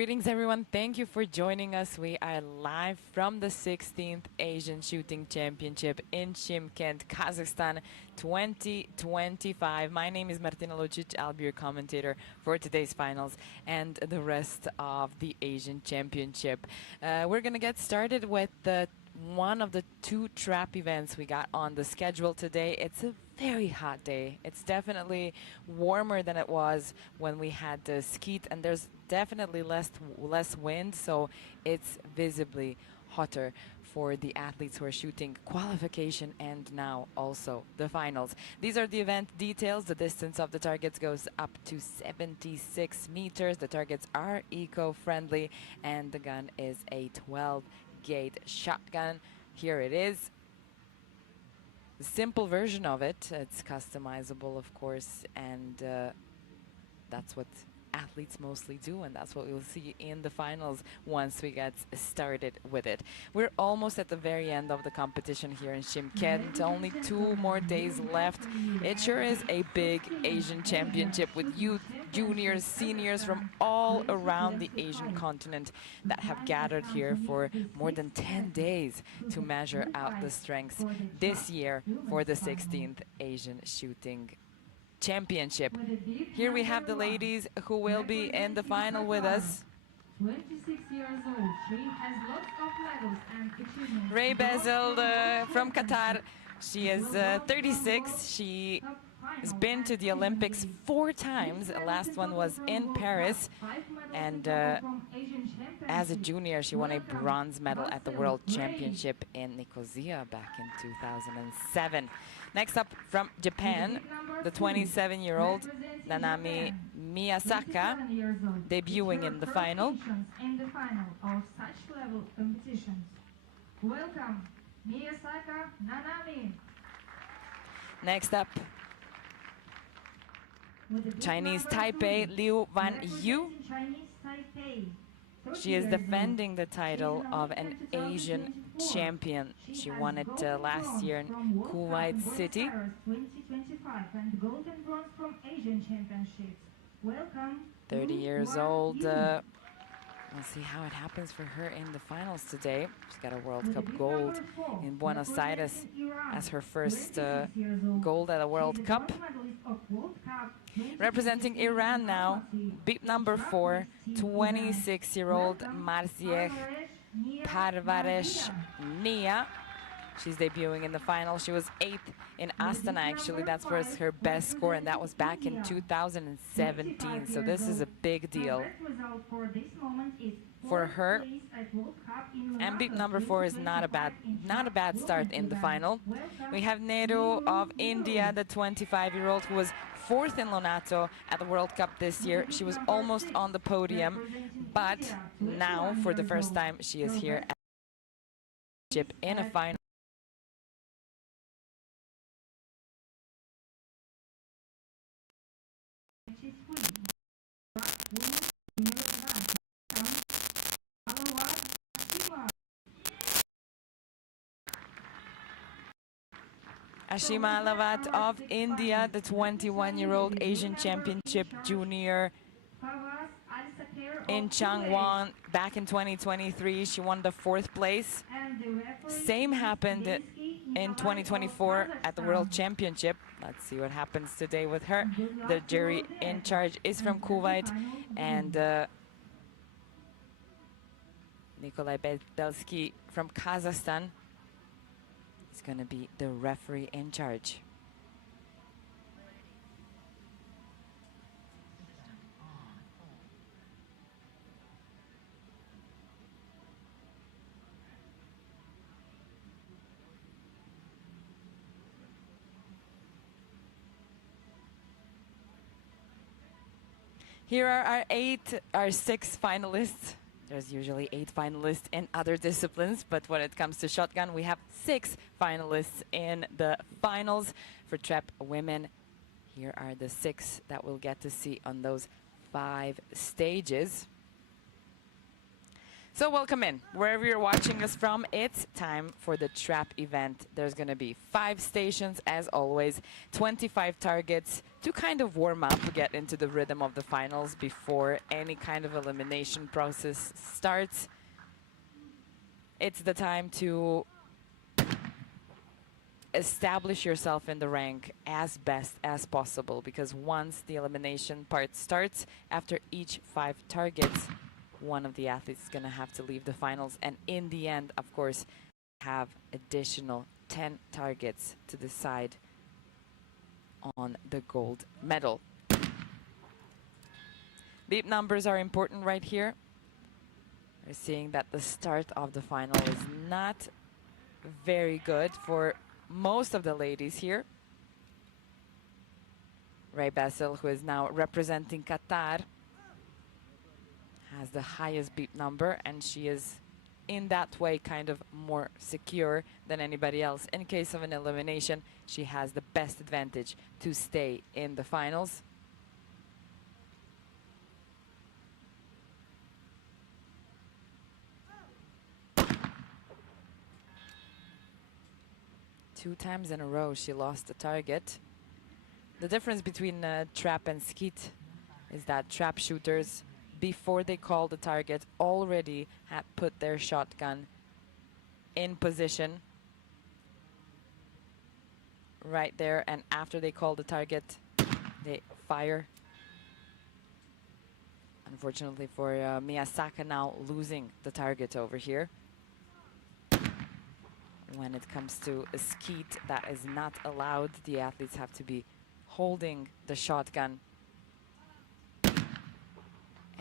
Greetings, everyone. Thank you for joining us. We are live from the 16th Asian Shooting Championship in Shymkent, Kazakhstan 2025. My name is Martina Lucic. I'll be your commentator for today's finals and the rest of the Asian Championship. We're going to get started with one of the two trap events we got on the schedule today. It's a very hot day. It's definitely warmer than it was when we had the skeet, and there's definitely less wind, so it's visibly hotter for the athletes who are shooting qualification and now also the finals. These are the event details. The distance of the targets goes up to 76 meters. The targets are eco-friendly, and the gun is a 12-gauge shotgun. Here it is. The simple version of it. It's customizable, of course, and that's what athletes mostly do, and that's what we'll see in the finals once we get started with it. We're almost at the very end of the competition here in Shymkent. Only 2 more days left. It sure is a big Asian championship with youth, juniors, seniors from all around the Asian continent that have gathered here for more than 10 days to measure out the strengths this year for the 16th Asian Shooting Championship. Here we have the ladies who will be in the final with us. 26 years old. She has lots of levels and achievements. Ray Bezel from Qatar. She is 36. She has been to the Olympics 4 times. The last one was in Paris. And as a junior, she won a bronze medal at the World Championship in Nicosia back in 2007. Next up from Japan, the 27-year-old Nanami Miyasaka, debuting in the final. Welcome, Miyasaka Nanami. Next up, Chinese Taipei Liu Wan Yu. She is defending the title of an Asian champion. She won it last year in Kuwait City. 30 years old. We'll see how it happens for her in the finals today. She's got a World Cup gold in Buenos Aires as her first gold at a World Cup. Representing Iran now, beat number 4, 26-year-old Marzieh Parvaresh Nia. She's debuting in the final. She was 8th in Astana, actually. That's was her best score, and that was back in 2017. So this is a big deal for her. And beat number 4 is not a bad start in the final. We have Nehru of India, the 25-year-old who was 4th in Lonato at the World Cup this year. She was almost on the podium, but now for the first time she is here at the in a final. Ashima Alavat of India, the 21-year-old Asian Championship junior in Changwon back in 2023. She won the 4th place. Same happened in 2024 at the World Championship. Let's see what happens today with her. The jury in charge is from Kuwait, and Nikolai Belsky from Kazakhstan is going to be the referee in charge. Here are our 6 finalists. There's usually 8 finalists in other disciplines, but when it comes to shotgun, we have 6 finalists in the finals. For trap women, here are the 6 that we'll get to see on those 5 stages. So welcome in. Wherever you're watching us from, it's time for the trap event. There's going to be 5 stations, as always, 25 targets to kind of warm up, get into the rhythm of the finals before any kind of elimination process starts. It's the time to establish yourself in the rank as best as possible, because once the elimination part starts, after each 5 targets, one of the athletes is going to have to leave the finals, and in the end, of course, have additional 10 targets to decide on the gold medal. Beep numbers are important right here. We're seeing that the start of the final is not very good for most of the ladies here. Ray Basil, who is now representing Qatar, has the highest beep number, and she is in that way kind of more secure than anybody else. In case of an elimination, she has the best advantage to stay in the finals. Two times in a row she lost the target. The difference between trap and skeet is that trap shooters, before they call the target, already had put their shotgun in position right there, and after they call the target, they fire. Unfortunately for Miyasaka, now losing the target over here. When it comes to a skeet, that is not allowed. The athletes have to be holding the shotgun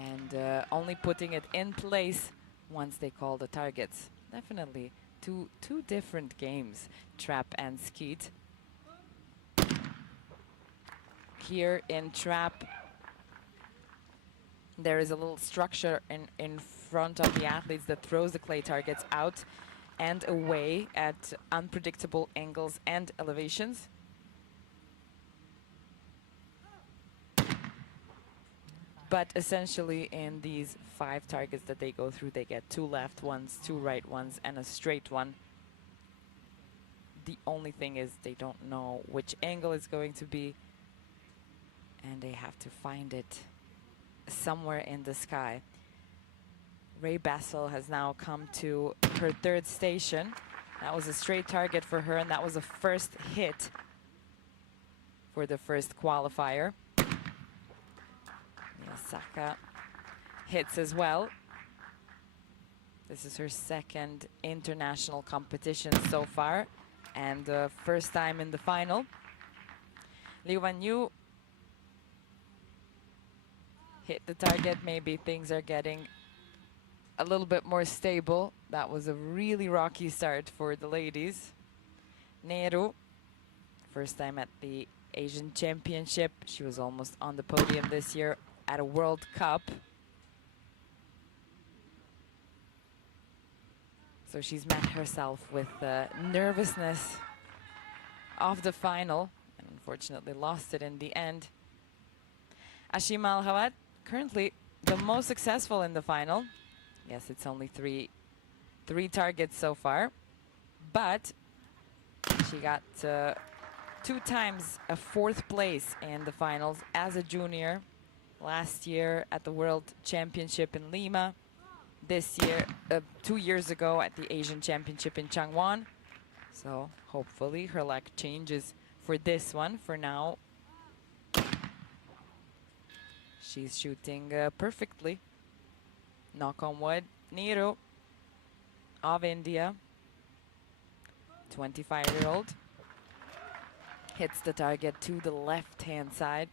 and only putting it in place once they call the targets. Definitely two different games, trap and skeet. Here in trap, there is a little structure in front of the athletes that throws the clay targets out and away at unpredictable angles and elevations. But essentially, in these 5 targets that they go through, they get 2 left ones, 2 right ones, and a straight one. The only thing is they don't know which angle it's going to be, and they have to find it somewhere in the sky. Ray Basil has now come to her 3rd station. That was a straight target for her, and that was a first hit for the first qualifier. Miyasaka hits as well. This is her 2nd international competition so far, and first time in the final. Liu Wanyu hit the target. Maybe things are getting a little bit more stable. That was a really rocky start for the ladies. Nehru, first time at the Asian Championship. She was almost on the podium this year at a World Cup. So she's met herself with the nervousness of the final and unfortunately lost it in the end. Ashima Al-Hawad, currently the most successful in the final. Yes, it's only three targets so far, but she got 2 times a 4th place in the finals as a junior. Last year at the World Championship in Lima. This year, 2 years ago at the Asian Championship in Changwon. So hopefully her luck changes for this one. For now, she's shooting perfectly. Knock on wood. Nehru of India, 25-year-old, hits the target to the left-hand side.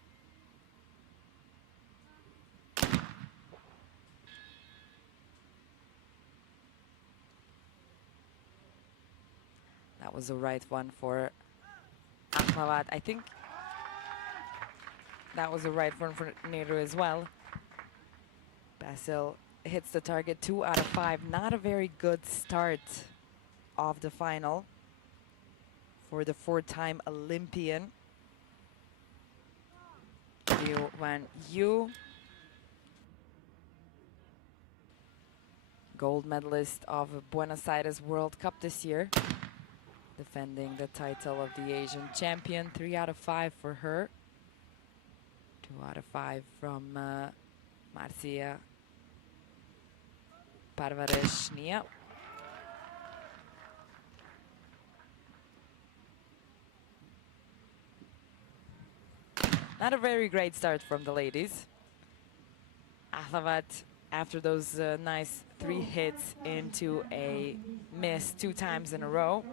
That was the right one for Ahmad. I think that was the right one for Nehru as well. Basil hits the target 2 out of 5. Not a very good start of the final for the 4-time Olympian. Liu Wanyu gold medalist of Buenos Aires World Cup this year, defending the title of the Asian champion. 3 out of 5 for her. 2 out of 5 from Marcia Parvareshnia. Not a very great start from the ladies. Athavat, after those nice 3 hits into a miss 2 times in a row.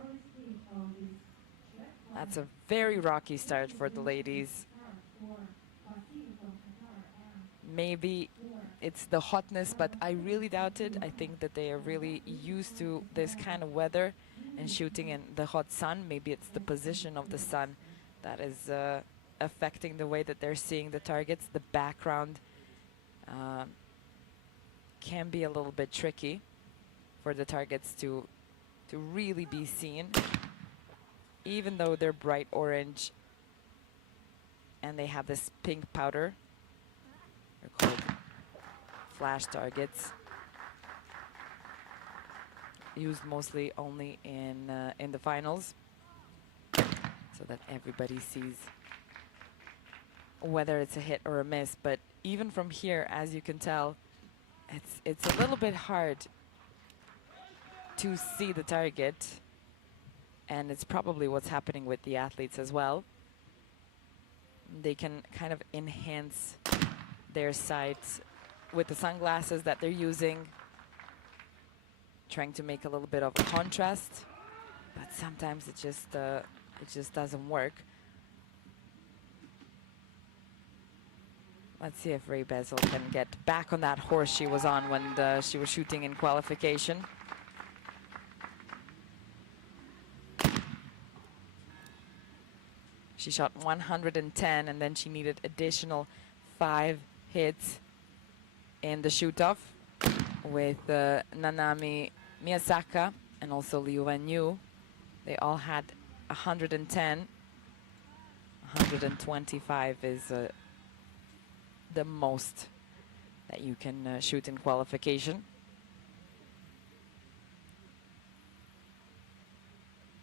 That's a very rocky start for the ladies. Maybe it's the hotness, but I really doubt it. I think that they are really used to this kind of weather and shooting in the hot sun. Maybe it's the position of the sun that is affecting the way that they're seeing the targets. The background can be a little bit tricky for the targets to really be seen, even though they're bright orange and they have this pink powder. They're called flash targets, used mostly only in the finals, so that everybody sees whether it's a hit or a miss. But even from here, as you can tell, it's a little bit hard to see the target, and it's probably what's happening with the athletes as well. They can kind of enhance their sight with the sunglasses that they're using, trying to make a little bit of a contrast, but sometimes it just doesn't work. Let's see if Ray Bezel can get back on that horse she was on when she was shooting in qualification. She shot 110, and then she needed additional 5 hits in the shoot-off with Nanami Miyasaka and also Liu Wanyu. They all had 110. 125 is the most that you can shoot in qualification.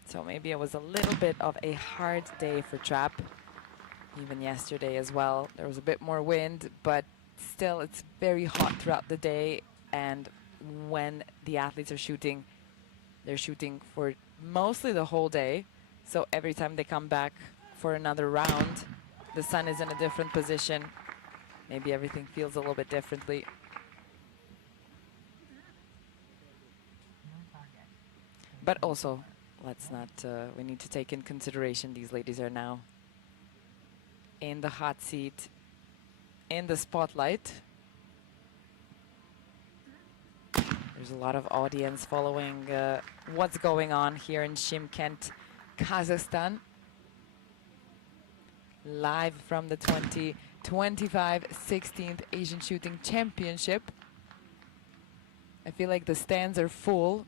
So maybe it was a little bit of a hard day for trap. Even yesterday as well. There was a bit more wind, but still it's very hot throughout the day. And when the athletes are shooting, they're shooting for mostly the whole day. So every time they come back for another round, the sun is in a different position. Maybe everything feels a little bit differently. But also, let's not, we need to take in consideration these ladies are now in the hot seat, in the spotlight. There's a lot of audience following what's going on here in Shymkent, Kazakhstan. Live from the 2025 16th Asian Shooting Championship. I feel like the stands are full,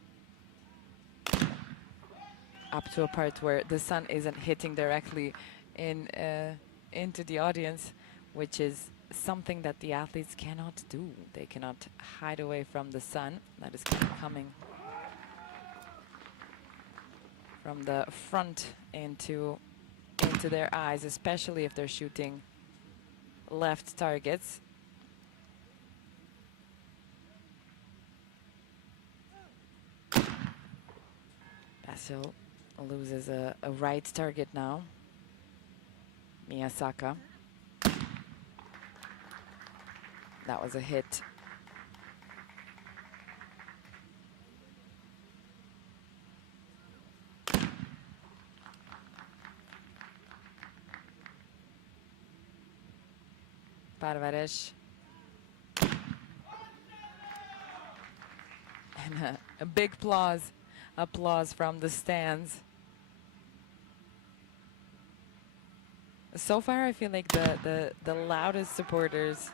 up to a part where the sun isn't hitting directly into the audience, which is something that the athletes cannot do. They cannot hide away from the sun that is kind of coming from the front into their eyes, especially if they're shooting left targets. Basil loses a right target now. Miyasaka. That was a hit. Parvaresh. And a big applause from the stands. So far, I feel like the loudest supporters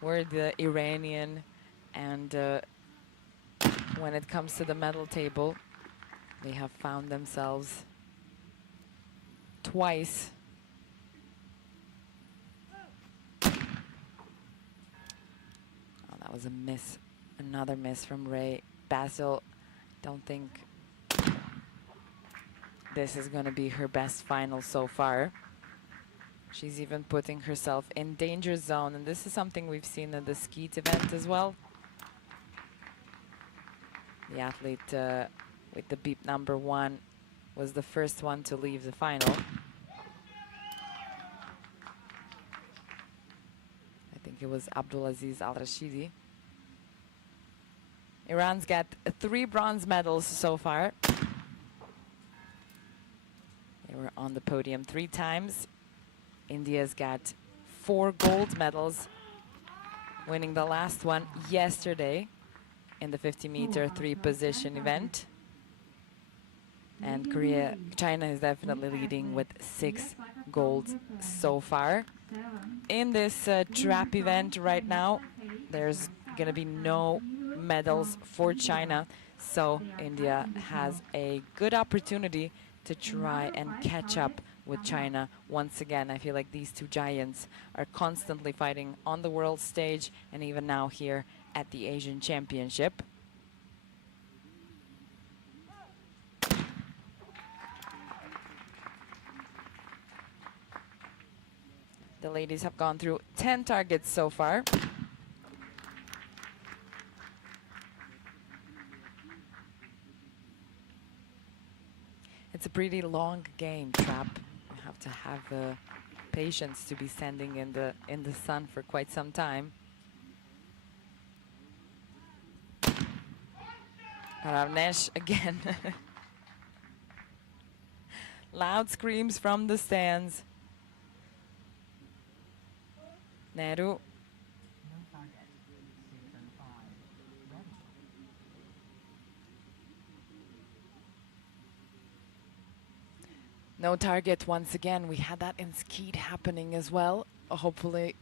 were the Iranian, and when it comes to the medal table, they have found themselves twice. Oh, that was a miss Another miss from Ray Basil. Don't think this is going to be her best final so far. She's even putting herself in danger zone, and this is something we've seen at the skeet event as well. The athlete with the beep number 1 was the first one to leave the final. I think it was Abdulaziz Al-Rashidi. Iran's got 3 bronze medals so far. They were on the podium 3 times. India's got 4 gold medals, winning the last one yesterday in the 50-meter 3-position event. And China is definitely leading with 6 golds so far. In this trap event right now, there's going to be no medals for China, so India has a good opportunity to try and catch up with China once again. I feel like these 2 giants are constantly fighting on the world stage and even now here at the Asian Championship. The ladies have gone through 10 targets so far. It's a pretty long game, trap. You have to have the patience to be standing in the sun for quite some time. Ravnesh again. Loud screams from the stands. Nehru. No target once again. We had that in skeet happening as well. Hopefully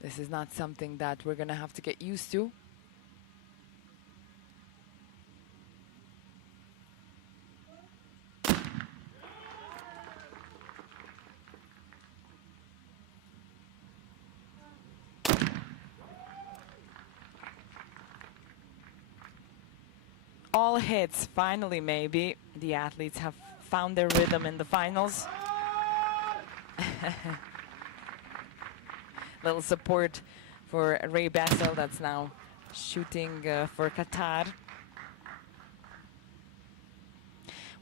this is not something that we're gonna have to get used to. All hits, finally maybe. The athletes have found their rhythm in the finals. Little support for Ray Basil, that's now shooting for Qatar.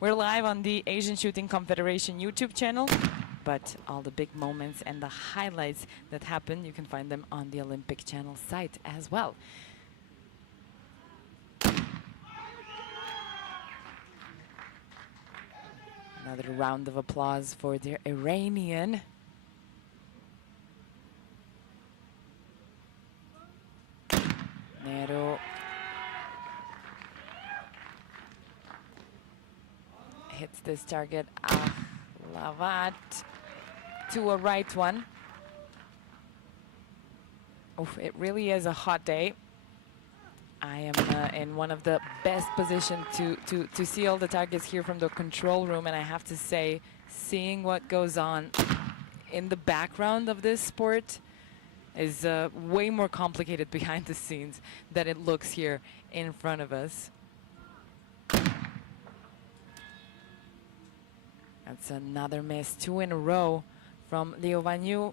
We're live on the Asian Shooting Confederation YouTube channel, but all the big moments and the highlights that happen, you can find them on the Olympic Channel site as well. Another round of applause for the Iranian. Nehru hits this target. Lavat to a right one. Oof, it really is a hot day. I am in one of the best positions to see all the targets here from the control room, and I have to say, seeing what goes on in the background of this sport is way more complicated behind the scenes than it looks here in front of us. That's another miss, 2 in a row from Leo Vanyu.